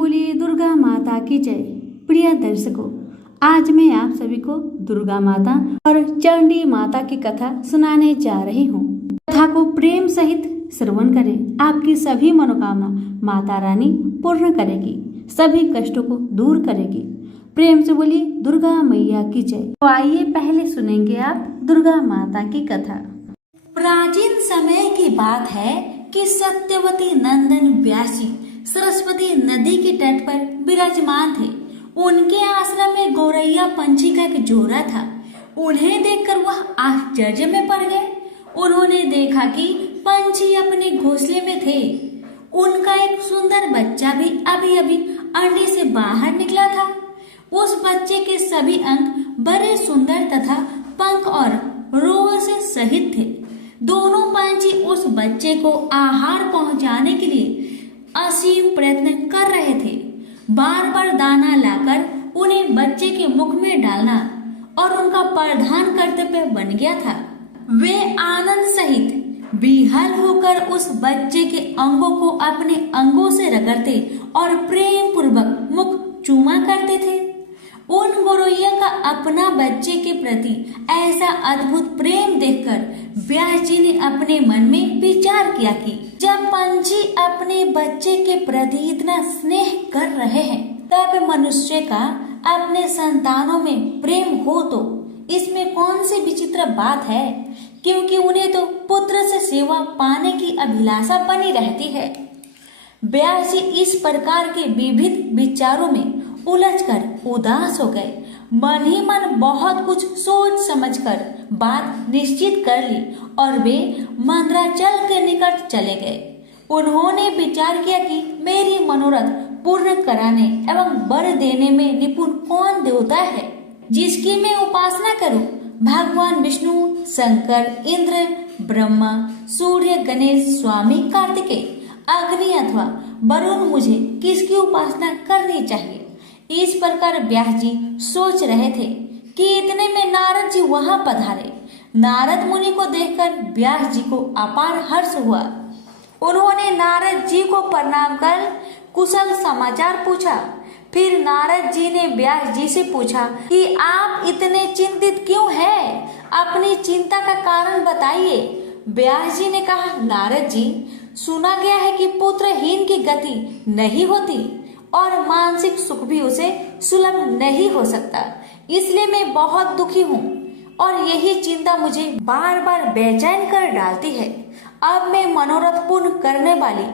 बोलिए दुर्गा माता की जय। प्रिय दर्शकों, आज मैं आप सभी को दुर्गा माता और चंडी माता की कथा सुनाने जा रही हूँ। कथा को प्रेम सहित श्रवण करें। आपकी सभी मनोकामना माता रानी पूर्ण करेगी, सभी कष्टों को दूर करेगी। प्रेम से बोलिए दुर्गा मैया की जय। तो आइए पहले सुनेंगे आप दुर्गा माता की कथा। प्राचीन समय की बात है कि सत्यवती नंदन व्यास जी सरस्वती नदी के तट पर विराजमान थे। उनके आश्रम में गौरैया पंछी का एक जोड़ा था। उन्हें देखकर वह आश्चर्य में पड़ गए। उन्होंने देखा कि पंछी अपने घोंसले में थे। उनका एक सुंदर बच्चा भी अभी अभी अंडे से बाहर निकला था। उस बच्चे के सभी अंग बड़े सुंदर तथा पंख और रोह से सहित थे। दोनों पंछी उस बच्चे को आहार पहुंचाने के लिए असीम प्रयत्न कर रहे थे। बार बार दाना लाकर उन्हें बच्चे के मुख में डालना और उनका प्रधान कर्तव्य बन गया था। वे आनंद सहित विह्वल होकर उस बच्चे के अंगों को अपने अंगों से रगड़ते और प्रेम पूर्वक मुख चूमा करते थे। उन गौरैया का अपना बच्चे के प्रति ऐसा अद्भुत प्रेम देखकर व्यास जी ने अपने मन में विचार किया कि जब पंछी अपने बच्चे के प्रति इतना स्नेह कर रहे हैं, तब मनुष्य का अपने संतानों में प्रेम हो तो इसमें कौन सी विचित्र बात है, क्योंकि उन्हें तो पुत्र से सेवा पाने की अभिलाषा बनी रहती है। व्यास जी इस प्रकार के विविध विचारों में उलझकर उदास हो गए। मन ही मन बहुत कुछ सोच समझकर बात निश्चित कर ली और वे मंदराचल के निकट चले गए। उन्होंने विचार किया कि मेरी मनोरथ पूर्ण कराने एवं वर देने में निपुण कौन देवता है जिसकी मैं उपासना करूं। भगवान विष्णु, शंकर, इंद्र, ब्रह्मा, सूर्य, गणेश, स्वामी कार्तिकेय, अग्नि अथवा वरुण, मुझे किसकी उपासना करनी चाहिए। इस प्रकार व्यास जी सोच रहे थे कि इतने में नारद जी वहां पधारे। नारद मुनि को देखकर व्यास जी को अपार हर्ष हुआ। उन्होंने नारद जी को प्रणाम कर कुशल समाचार पूछा। फिर नारद जी ने व्यास जी से पूछा कि आप इतने चिंतित क्यों हैं? अपनी चिंता का कारण बताइए। व्यास जी ने कहा, नारद जी, सुना गया है कि पुत्रहीन की गति नहीं होती और मानसिक सुख भी उसे सुलभ नहीं हो सकता। इसलिए मैं बहुत दुखी हूँ और यही चिंता मुझे बार बार बेचैन कर डालती है। अब मैं मनोरथ पूर्ण करने वाली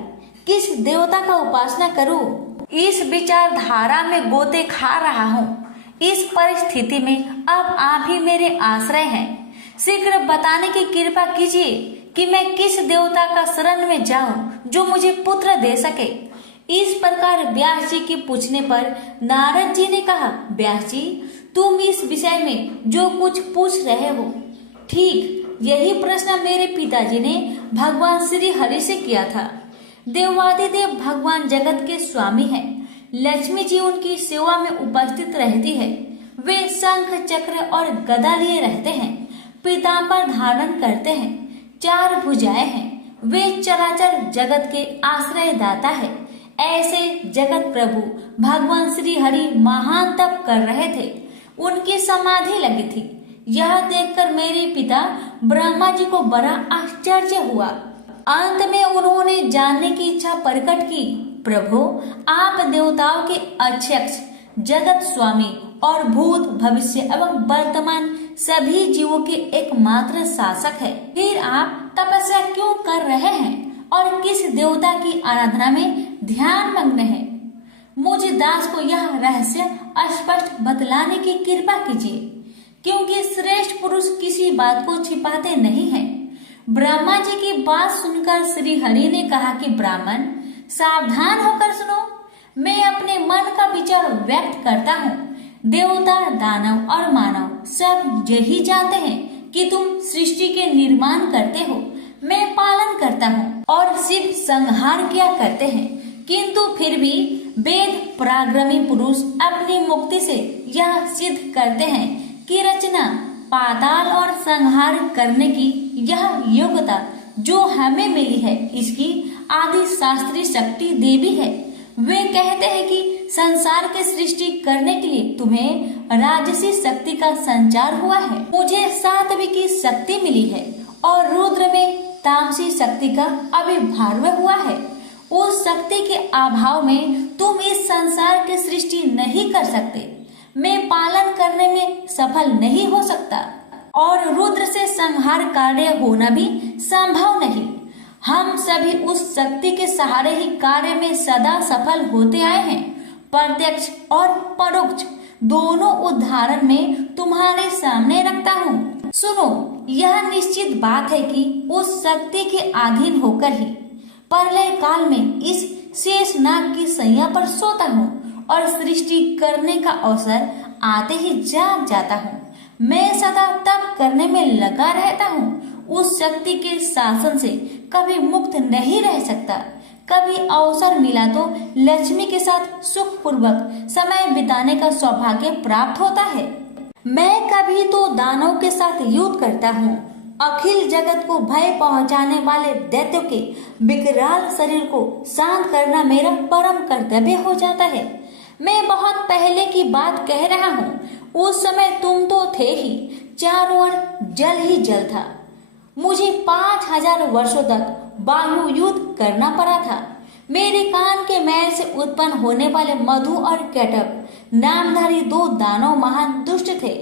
किस देवता का उपासना करूँ? इस विचारधारा में गोते खा रहा हूँ। इस परिस्थिति में अब आप ही मेरे आश्रय हैं। शीघ्र बताने की कृपा कीजिए कि मैं किस देवता का शरण में जाऊं जो मुझे पुत्र दे सके। इस प्रकार व्यास जी के पूछने पर नारद जी ने कहा, व्यास जी, तुम इस विषय में जो कुछ पूछ रहे हो, ठीक यही प्रश्न मेरे पिताजी ने भगवान श्री हरि से किया था। देवादिदेव भगवान जगत के स्वामी हैं। लक्ष्मी जी उनकी सेवा में उपस्थित रहती है। वे शंख, चक्र और गदा लिए रहते हैं। पीताम्बर धारण करते हैं। 4 भुजाएं हैं। वे चराचर जगत के आश्रय दाता है। ऐसे जगत प्रभु भगवान श्री हरि महान तप कर रहे थे। उनकी समाधि लगी थी। यह देखकर मेरे पिता ब्रह्मा जी को बड़ा आश्चर्य हुआ। अंत में उन्होंने जानने की इच्छा प्रकट की, प्रभु, आप देवताओं के अध्यक्ष, जगत स्वामी और भूत, भविष्य एवं वर्तमान सभी जीवों के एकमात्र शासक है। फिर आप तपस्या क्यों कर रहे हैं और किस देवता की आराधना में ध्यान मग्न है? मुझे दास को यह रहस्य स्पष्ट बतलाने की कृपा कीजिए, क्योंकि श्रेष्ठ पुरुष किसी बात को छिपाते नहीं हैं। ब्रह्मा जी की बात सुनकर श्री हरि ने कहा कि ब्राह्मण, सावधान होकर सुनो। मैं अपने मन का विचार व्यक्त करता हूँ। देवता, दानव और मानव सब यही जानते हैं कि तुम सृष्टि के निर्माण करते हो, मैं पालन करता हूँ और शिव संहार किया करते हैं। किंतु फिर भी वेद पराक्रमी पुरुष अपनी मुक्ति से यह सिद्ध करते हैं कि रचना, पाताल और संहार करने की यह योग्यता जो हमें मिली है, इसकी आदि शास्त्रीय शक्ति देवी है। वे कहते हैं कि संसार की सृष्टि करने के लिए तुम्हें राजसी शक्ति का संचार हुआ है, मुझे सात्विकी शक्ति मिली है और रुद्र में तामसी शक्ति का आविर्भाव हुआ है। उस शक्ति के अभाव में तुम इस संसार की सृष्टि नहीं कर सकते, मैं पालन करने में सफल नहीं हो सकता और रुद्र से संहार कार्य होना भी संभव नहीं। हम सभी उस शक्ति के सहारे ही कार्य में सदा सफल होते आए हैं। प्रत्यक्ष और परोक्ष दोनों उदाहरण में तुम्हारे सामने रखता हूँ। सुनो, यह निश्चित बात है कि उस शक्ति के अधीन होकर ही प्रलय काल में इस शेष नाग की सैया पर सोता हूँ और सृष्टि करने का अवसर आते ही जाग जाता हूँ। मैं सदा तप करने में लगा रहता हूँ। उस शक्ति के शासन से कभी मुक्त नहीं रह सकता। कभी अवसर मिला तो लक्ष्मी के साथ सुख पूर्वक समय बिताने का सौभाग्य प्राप्त होता है। मैं कभी तो दानव के साथ युद्ध करता हूँ। अखिल जगत को भय पहुँचाने वाले दैत्यों के विकराल शरीर को शांत करना मेरा परम कर्तव्य हो जाता है। मैं बहुत पहले की बात कह रहा हूँ। उस समय तुम तो थे ही, चारों ओर जल ही जल था। मुझे 5000 वर्षों तक वायु युद्ध करना पड़ा था। मेरे कान के मैल से उत्पन्न होने वाले मधु और कैटभ नामधारी 2 दानव महान दुष्ट थे।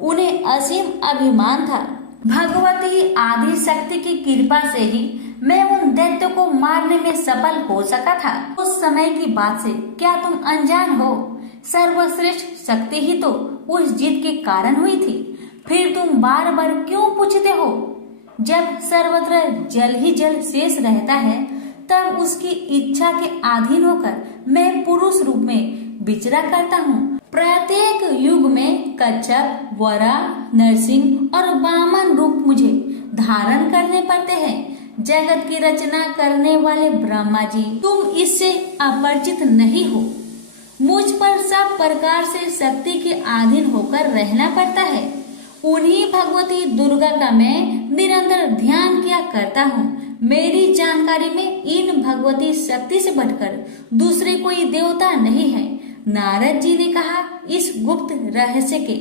उन्हें असीम अभिमान था। भगवती आदि शक्ति की कृपा से ही मैं उन दैत्यों को मारने में सफल हो सका था। उस समय की बात से क्या तुम अनजान हो? सर्वश्रेष्ठ शक्ति ही तो उस जीत के कारण हुई थी। फिर तुम बार बार क्यों पूछते हो? जब सर्वत्र जल ही जल शेष रहता है, तब उसकी इच्छा के अधीन होकर मैं पुरुष रूप में विचरा करता हूँ। प्रत्येक युग में कच्छप, वरा, नरसिंह और वामन रूप मुझे धारण करने पड़ते हैं। जगत की रचना करने वाले ब्रह्मा जी, तुम इससे अपरिचित नहीं हो। मुझ पर सब प्रकार से शक्ति के अधीन होकर रहना पड़ता है। उन्हीं भगवती दुर्गा का मैं निरंतर ध्यान किया करता हूँ। मेरी जानकारी में इन भगवती शक्ति से बढ़कर दूसरे कोई देवता नहीं है। नारद जी ने कहा, इस गुप्त रहस्य के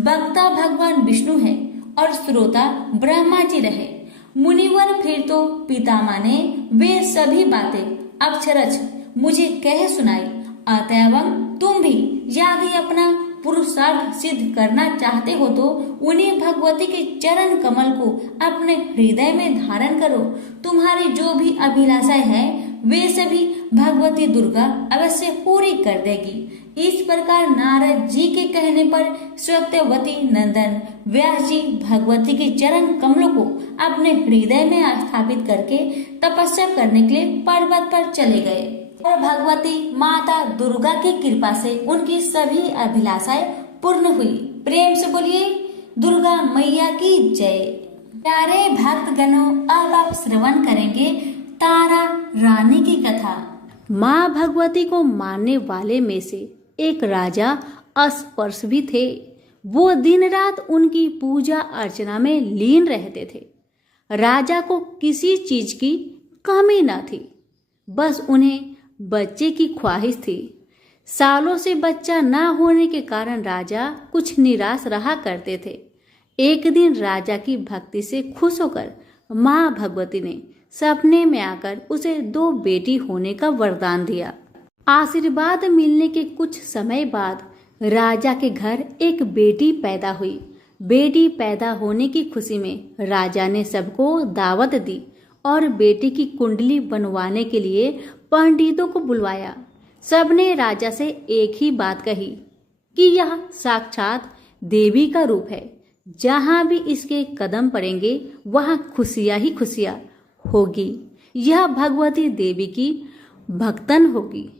वक्ता भगवान विष्णु है और श्रोता ब्रह्मा जी रहे। मुनिवर फिर तो पितामह ने वे सभी बातें अक्षरश मुझे कह सुनाई। अतएव तुम भी यदि अपना पुरुषार्थ सिद्ध करना चाहते हो तो उन्हीं भगवती के चरण कमल को अपने हृदय में धारण करो। तुम्हारी जो भी अभिलाषाएं हैं वे सभी भगवती दुर्गा अवश्य पूरी कर देगी। इस प्रकार नारद जी के कहने पर सत्यवती नंदन व्यास जी भगवती के चरण कमलों को अपने हृदय में स्थापित करके तपस्या करने के लिए पर्वत पर चले गए और भगवती माता दुर्गा की कृपा से उनकी सभी अभिलाषाएं पूर्ण हुई। प्रेम से बोलिए दुर्गा मैया की जय। प्यारे भक्तगणों, अब आप श्रवण करेंगे तारा रानी की कथा। माँ भगवती को मानने वाले में से एक राजा अस्पर्श भी थे। वो दिन रात उनकी पूजा अर्चना में लीन रहते थे। राजा को किसी चीज की कमी न थी, बस उन्हें बच्चे की ख्वाहिश थी। सालों से बच्चा न होने के कारण राजा कुछ निराश रहा करते थे। एक दिन राजा की भक्ति से खुश होकर माँ भगवती ने सपने में आकर उसे 2 बेटी होने का वरदान दिया। आशीर्वाद मिलने के कुछ समय बाद राजा के घर एक बेटी पैदा हुई। बेटी पैदा होने की खुशी में राजा ने सबको दावत दी और बेटी की कुंडली बनवाने के लिए पंडितों को बुलवाया। सबने राजा से एक ही बात कही कि यह साक्षात देवी का रूप है। जहां भी इसके कदम पड़ेंगे वहां खुशियां ही खुशियां होगी। यह भगवती देवी की भक्तन होगी।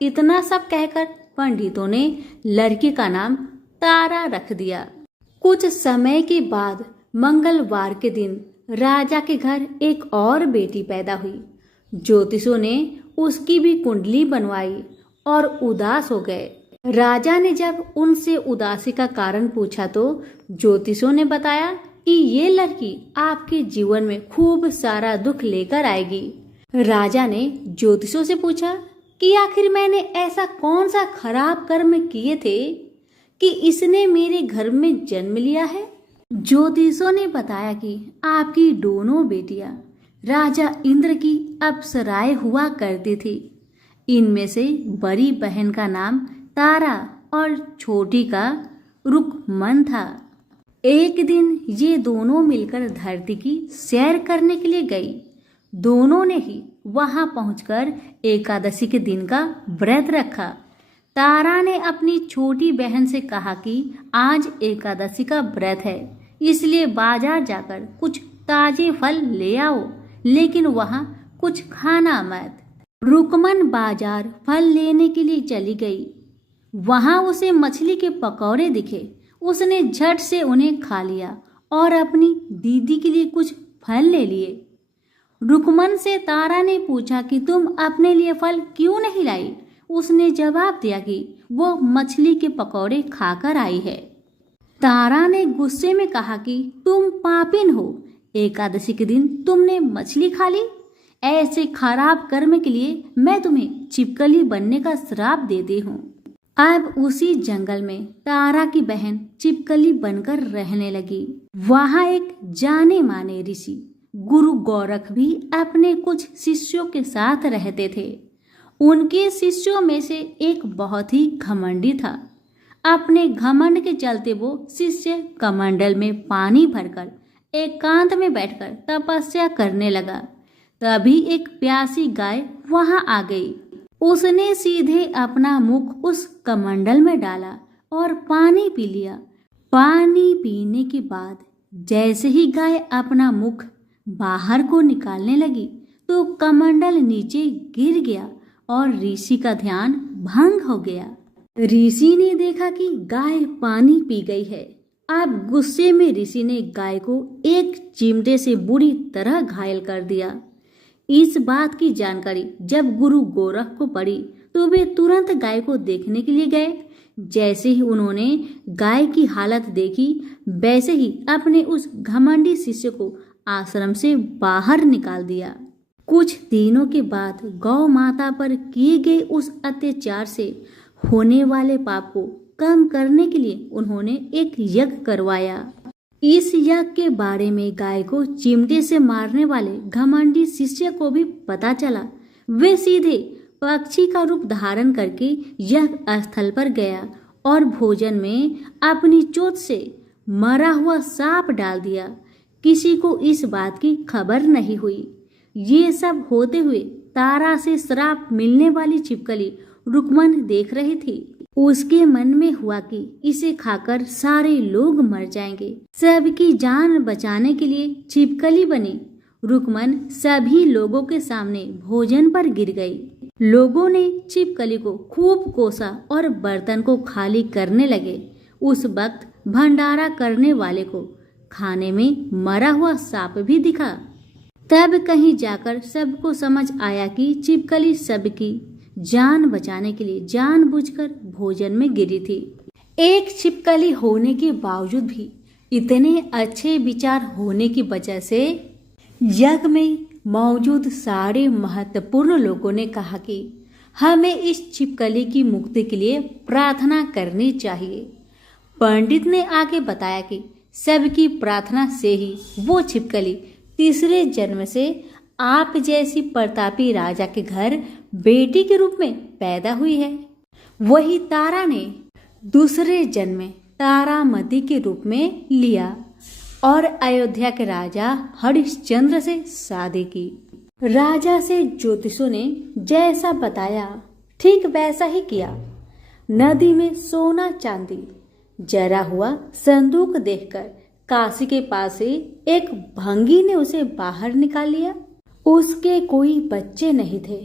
इतना सब कहकर पंडितों ने लड़की का नाम तारा रख दिया। कुछ समय के बाद मंगलवार के दिन राजा के घर एक और बेटी पैदा हुई। ज्योतिषों ने उसकी भी कुंडली बनवाई और उदास हो गए। राजा ने जब उनसे उदासी का कारण पूछा तो ज्योतिषों ने बताया कि ये लड़की आपके जीवन में खूब सारा दुख लेकर आएगी। राजा ने ज्योतिषों से पूछा, कि आखिर मैंने ऐसा कौन सा खराब कर्म किए थे कि इसने मेरे घर में जन्म लिया है। ज्योतिषों ने बताया कि आपकी दोनों बेटियां राजा इंद्र की अप्सराएं हुआ करती थी। इनमें से बड़ी बहन का नाम तारा और छोटी का रुकमन था। एक दिन ये दोनों मिलकर धरती की सैर करने के लिए गई। दोनों ने ही वहां पहुंचकर एकादशी के दिन का व्रत रखा। तारा ने अपनी छोटी बहन से कहा कि आज एकादशी का व्रत है, इसलिए बाजार जाकर कुछ ताजे फल ले आओ, लेकिन वहां कुछ खाना मत। रुकमन बाजार फल लेने के लिए चली गई। वहां उसे मछली के पकौड़े दिखे। उसने झट से उन्हें खा लिया और अपनी दीदी के लिए कुछ फल ले लिए। रुकमन से तारा ने पूछा कि तुम अपने लिए फल क्यों नहीं लाई। उसने जवाब दिया कि वो मछली के पकौड़े खाकर आई है। तारा ने गुस्से में कहा कि तुम पापिन हो, एकादशी के दिन तुमने मछली खा ली। ऐसे खराब कर्म के लिए मैं तुम्हें छिपकली बनने का श्राप देती हूँ। अब उसी जंगल में तारा की बहन छिपकली बनकर रहने लगी। वहाँ एक जाने माने ऋषि गुरु गोरख भी अपने कुछ शिष्यों के साथ रहते थे। उनके शिष्यों में से एक बहुत ही घमंडी था। अपने घमंड के चलते वो शिष्य कमंडल में पानी भरकर एकांत में बैठकर तपस्या करने लगा। तभी एक प्यासी गाय वहां आ गई। उसने सीधे अपना मुख उस कमंडल में डाला और पानी पी लिया। पानी पीने के बाद जैसे ही गाय अपना मुख बाहर को निकालने लगी तो कमंडल नीचे गिर गया और ऋषि का ध्यान भंग हो गया। ऋषि ने देखा कि गाय पानी पी गई है। अब गुस्से में ऋषि ने गाय को एक चिमटे से बुरी तरह घायल कर दिया। इस बात की जानकारी जब गुरु गोरख को पड़ी तो वे तुरंत गाय को देखने के लिए गए। जैसे ही उन्होंने गाय की हालत देखी, वैसे ही अपने उस घमंडी शिष्य को आश्रम से बाहर निकाल दिया। कुछ दिनों के बाद गौ माता पर किए गए उस अत्याचार से होने वाले पाप को कम करने के लिए उन्होंने एक यज्ञ करवाया। इस यज्ञ के बारे में गाय को चिमटे से मारने वाले घमंडी शिष्य को भी पता चला। वे सीधे पक्षी का रूप धारण करके यज्ञ स्थल पर गया और भोजन में अपनी चोंच से मरा हुआ सांप डाल दिया। किसी को इस बात की खबर नहीं हुई। ये सब होते हुए तारा से श्राप मिलने वाली छिपकली रुकमन देख रही थी। उसके मन में हुआ कि इसे खाकर सारे लोग मर जाएंगे। सबकी जान बचाने के लिए छिपकली बनी। रुकमन सभी लोगों के सामने भोजन पर गिर गई। लोगों ने छिपकली को खूब कोसा और बर्तन को खाली करने लगे। उस वक्त भंडारा करने वाले को खाने में मरा हुआ सांप भी दिखा। तब कहीं जाकर सबको समझ आया कि छिपकली सबकी जान बचाने के लिए जानबूझकर भोजन में गिरी थी। एक छिपकली होने के बावजूद भी इतने अच्छे विचार होने की वजह से यज्ञ में मौजूद सारे महत्वपूर्ण लोगों ने कहा कि हमें इस छिपकली की मुक्ति के लिए प्रार्थना करनी चाहिए। पंडित ने आगे बताया कि सबकी प्रार्थना से ही वो छिपकली तीसरे जन्म से आप जैसी प्रतापी राजा के घर बेटी के रूप में पैदा हुई है। वही तारा ने दूसरे जन्म में तारामती के रूप में लिया और अयोध्या के राजा हरिश्चंद्र से शादी की। राजा से ज्योतिषों ने जैसा बताया ठीक वैसा ही किया। नदी में सोना चांदी जरा हुआ संदूक देखकर काशी के पास से एक भंगी ने उसे बाहर निकाल लिया। उसके कोई बच्चे नहीं थे,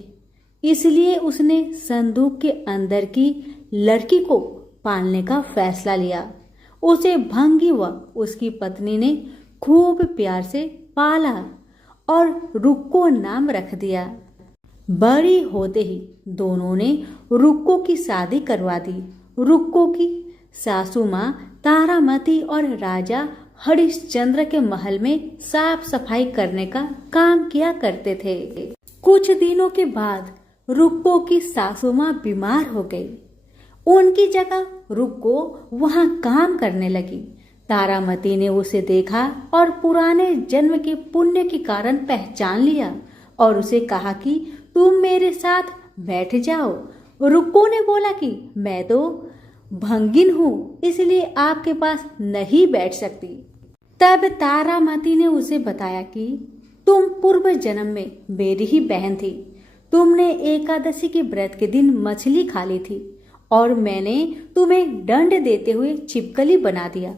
इसलिए उसने संदूक के अंदर की लड़की को पालने का फैसला लिया। उसे भंगी व उसकी पत्नी ने खूब प्यार से पाला और रुक्को नाम रख दिया। बड़ी होते ही दोनों ने रुक्को की शादी करवा दी। रुक्को की सासू माँ तारामती और राजा हरिश्चंद्र के महल में साफ सफाई करने का काम किया करते थे। कुछ दिनों के बाद रुक्को की सासू माँ बीमार हो गई। उनकी जगह रुक्को वहां काम करने लगी। तारामती ने उसे देखा और पुराने जन्म के पुण्य के कारण पहचान लिया और उसे कहा कि तुम मेरे साथ बैठ जाओ। रुक्को ने बोला कि मैं तो भंगिन हूँ, इसलिए आपके पास नहीं बैठ सकती। तब तारामती ने उसे बताया कि तुम पूर्व जन्म में मेरी ही बहन थी। तुमने एकादशी के व्रत के दिन मछली खा ली थी और मैंने तुम्हें दंड देते हुए छिपकली बना दिया।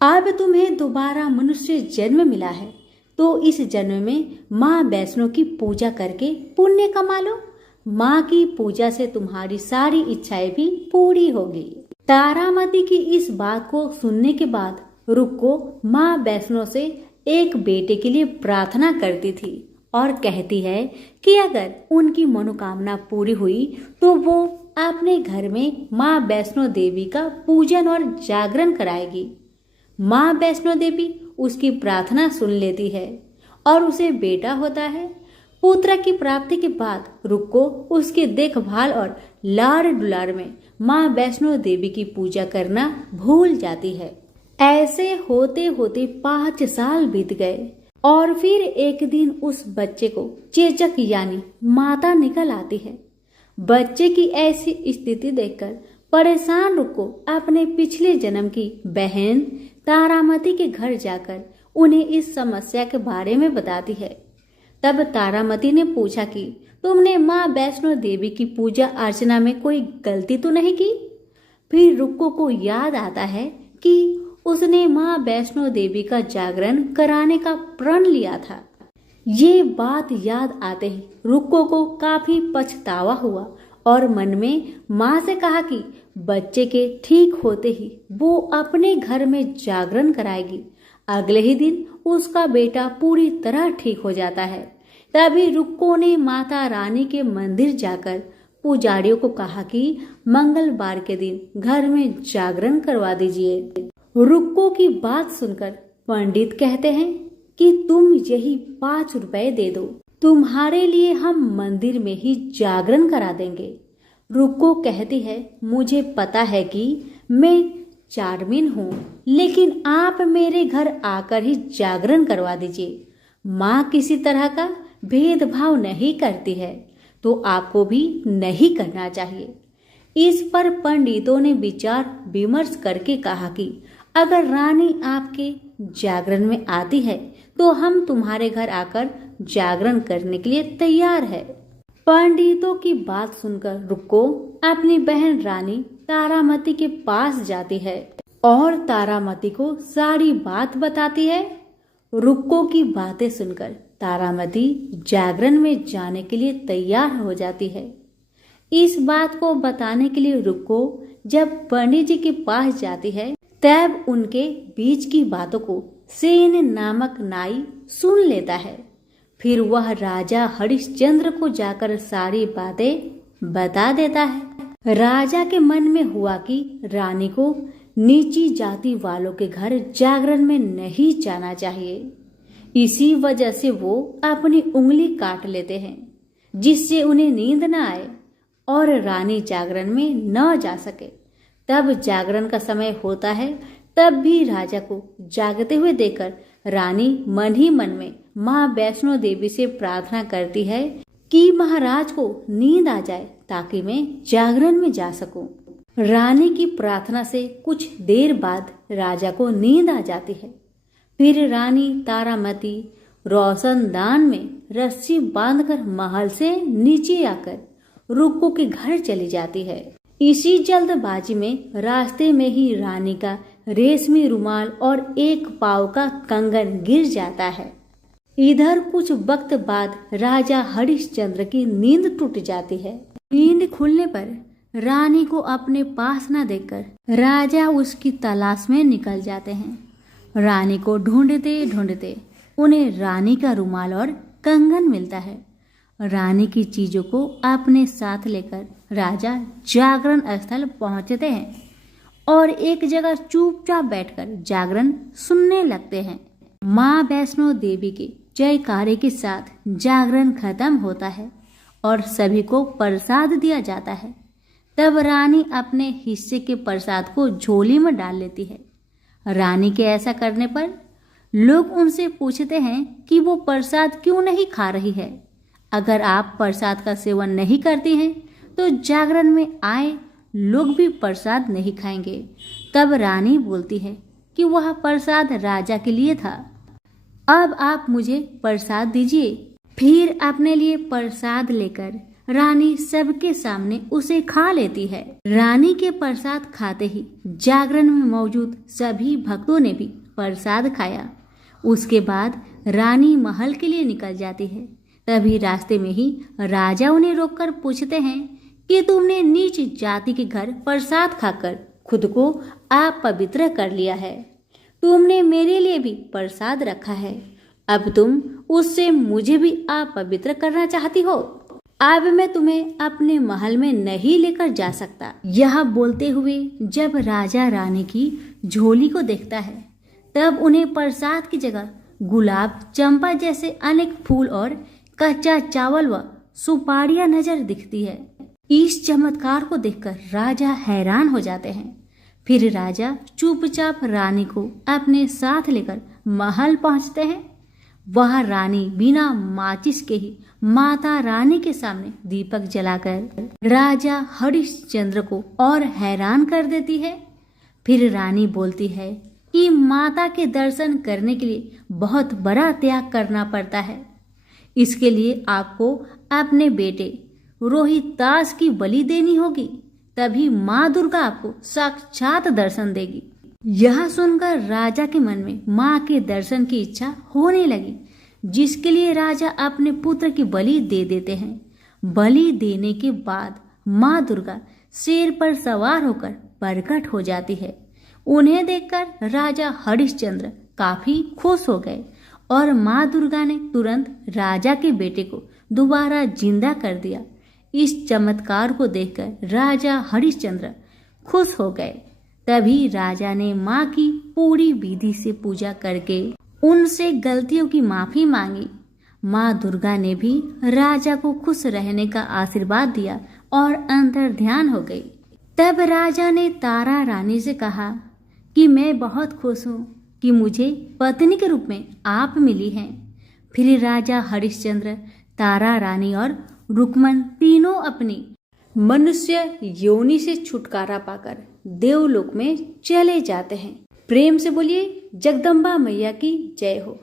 अब तुम्हें दोबारा मनुष्य जन्म मिला है, तो इस जन्म में माँ वैष्णो की पूजा करके पुण्य कमा लो। माँ की पूजा से तुम्हारी सारी इच्छाएं भी पूरी होगी। तारामती की इस बात को सुनने के बाद रुक्को माँ वैष्णो से एक बेटे के लिए प्रार्थना करती थी और कहती है कि अगर उनकी मनोकामना पूरी हुई तो वो अपने घर में माँ वैष्णो देवी का पूजन और जागरण कराएगी। माँ वैष्णो देवी उसकी प्रार्थना सुन लेती है और उसे बेटा होता है। पुत्र की प्राप्ति के बाद रुक्को उसकी देखभाल और लाड़ दुलार में माँ वैष्णो देवी की पूजा करना भूल जाती है। ऐसे होते होते 5 साल बीत गए और फिर एक दिन उस बच्चे को चेचक यानी माता निकल आती है। बच्चे की ऐसी स्थिति देखकर परेशान रुक्को अपने पिछले जन्म की बहन तारामती के घर जाकर उन्हें इस समस्या के बारे में बताती है। तब तारामती ने पूछा कि तुमने माँ वैष्णो देवी की पूजा अर्चना में कोई गलती तो नहीं की? फिर रुक्को को याद आता है कि उसने माँ वैष्णो देवी का जागरण कराने का प्रण लिया था। ये बात याद आते ही रुक्को को काफी पछतावा हुआ और मन में माँ से कहा कि बच्चे के ठीक होते ही वो अपने घर में जागरण कराएगी। अगले ही दिन उसका बेटा पूरी तरह ठीक हो जाता है। तभी रुक्को ने माता रानी के मंदिर जाकर पुजारियों को कहा कि मंगलवार के दिन घर में जागरण करवा दीजिए। रुक्को की बात सुनकर पंडित कहते हैं कि तुम यही 5 रुपए दे दो, तुम्हारे लिए हम मंदिर में ही जागरण करा देंगे। रुक्को कहती है मुझे पता है कि मैं चार्मिन हूँ, लेकिन आप मेरे घर आकर ही जागरण करवा दीजिए। माँ किसी तरह का भेदभाव नहीं करती है, तो आपको भी नहीं करना चाहिए। इस पर पंडितों ने विचार विमर्श करके कहा कि अगर रानी आपके जागरण में आती है तो हम तुम्हारे घर आकर जागरण करने के लिए तैयार है। पंडितों की बात सुनकर रुक्को अपनी बहन रानी तारामती के पास जाती है और तारामती को सारी बात बताती है। रुक्को की बातें सुनकर तारामती जागरण में जाने के लिए तैयार हो जाती है। इस बात को बताने के लिए रुक्को जब पंडित जी के पास जाती है तब उनके बीच की बातों को सेन नामक नाई सुन लेता है। फिर वह राजा हरिश्चंद्र को जाकर सारी बातें बता देता है। राजा के मन में हुआ कि रानी को नीची जाति वालों के घर जागरण में नहीं जाना चाहिए। इसी वजह से वो अपनी उंगली काट लेते हैं जिससे उन्हें नींद न आए और रानी जागरण में न जा सके। तब जागरण का समय होता है, तब भी राजा को जागते हुए देखकर रानी मन ही मन में माँ वैष्णो देवी से प्रार्थना करती है कि महाराज को नींद आ जाए ताकि मैं जागरण में जा सकूं। रानी की प्रार्थना से कुछ देर बाद राजा को नींद आ जाती है। फिर रानी तारामती रोशनदान में रस्सी बांधकर महल से नीचे आकर रुक्को के घर चली जाती है। इसी जल्दबाजी में रास्ते में ही रानी का रेशमी रुमाल और एक पाव का कंगन गिर जाता है। इधर कुछ वक्त बाद राजा हरिश्चंद्र की नींद टूट जाती है। नींद खुलने पर रानी को अपने पास न देखकर राजा उसकी तलाश में निकल जाते हैं। रानी को ढूंढते ढूंढते उन्हें रानी का रुमाल और कंगन मिलता है। रानी की चीजों को अपने साथ लेकर राजा जागरण स्थल पहुंचते हैं और एक जगह चुपचाप बैठकर जागरण सुनने लगते हैं। माँ वैष्णो देवी के जयकारे के साथ जागरण खत्म होता है और सभी को प्रसाद दिया जाता है। तब रानी अपने हिस्से के प्रसाद को झोली में डाल लेती है। रानी के ऐसा करने पर लोग उनसे पूछते हैं कि वो प्रसाद क्यों नहीं खा रही है। अगर आप प्रसाद का सेवन नहीं करती हैं तो जागरण में आए लोग भी प्रसाद नहीं खाएंगे। तब रानी बोलती है कि वह प्रसाद राजा के लिए था, अब आप मुझे प्रसाद दीजिए। फिर अपने लिए प्रसाद लेकर रानी सबके सामने उसे खा लेती है। रानी के प्रसाद खाते ही जागरण में मौजूद सभी भक्तों ने भी प्रसाद खाया। उसके बाद रानी महल के लिए निकल जाती है। तभी रास्ते में ही राजा उन्हें रोककर पूछते हैं कि तुमने नीच जाति के घर प्रसाद खाकर खुद को अपवित्र कर लिया है। तुमने मेरे लिए भी प्रसाद रखा है, अब तुम उससे मुझे भी अपवित्र करना चाहती हो। अब मैं तुम्हें अपने महल में नहीं लेकर जा सकता। यह बोलते हुए जब राजा रानी की झोली को देखता है तब उन्हें प्रसाद की जगह गुलाब, चंपा जैसे अनेक फूल और कच्चा चावल व सुपारियां नजर दिखती है। इस चमत्कार को देखकर राजा हैरान हो जाते हैं। फिर राजा चुपचाप रानी को अपने साथ लेकर महल पहुंचते हैं। वह रानी बिना माचिस के ही माता रानी के सामने दीपक जलाकर राजा हरिश्चंद्र को और हैरान कर देती है। फिर रानी बोलती है कि माता के दर्शन करने के लिए बहुत बड़ा त्याग करना पड़ता है। इसके लिए आपको अपने बेटे रोहितास की बलि देनी होगी, तभी माँ दुर्गा आपको साक्षात दर्शन देगी। यह सुनकर राजा के मन में माँ के दर्शन की इच्छा होने लगी, जिसके लिए राजा अपने पुत्र की बलि दे देते हैं। बलि देने के बाद माँ दुर्गा शेर पर सवार होकर प्रकट हो जाती है। उन्हें देखकर राजा हरिश्चंद्र काफी खुश हो गए और माँ दुर्गा ने तुरंत राजा के बेटे को दोबारा जिंदा कर दिया। इस चमत्कार को देखकर राजा हरिश्चंद्र खुश हो गए। तभी राजा ने माँ की पूरी विधि से पूजा करके उनसे गलतियों की माफी मांगी। माँ दुर्गा ने भी राजा को खुश रहने का आशीर्वाद दिया और अंतर ध्यान हो गई। तब राजा ने तारा रानी से कहा कि मैं बहुत खुश हूँ कि मुझे पत्नी के रूप में आप मिली हैं। फिर राजा हरिश्चंद्र, तारा रानी और रुक्मन तीनों अपनी मनुष्य योनि से छुटकारा पाकर देवलोक में चले जाते हैं। प्रेम से बोलिए जगदम्बा मैया की जय हो।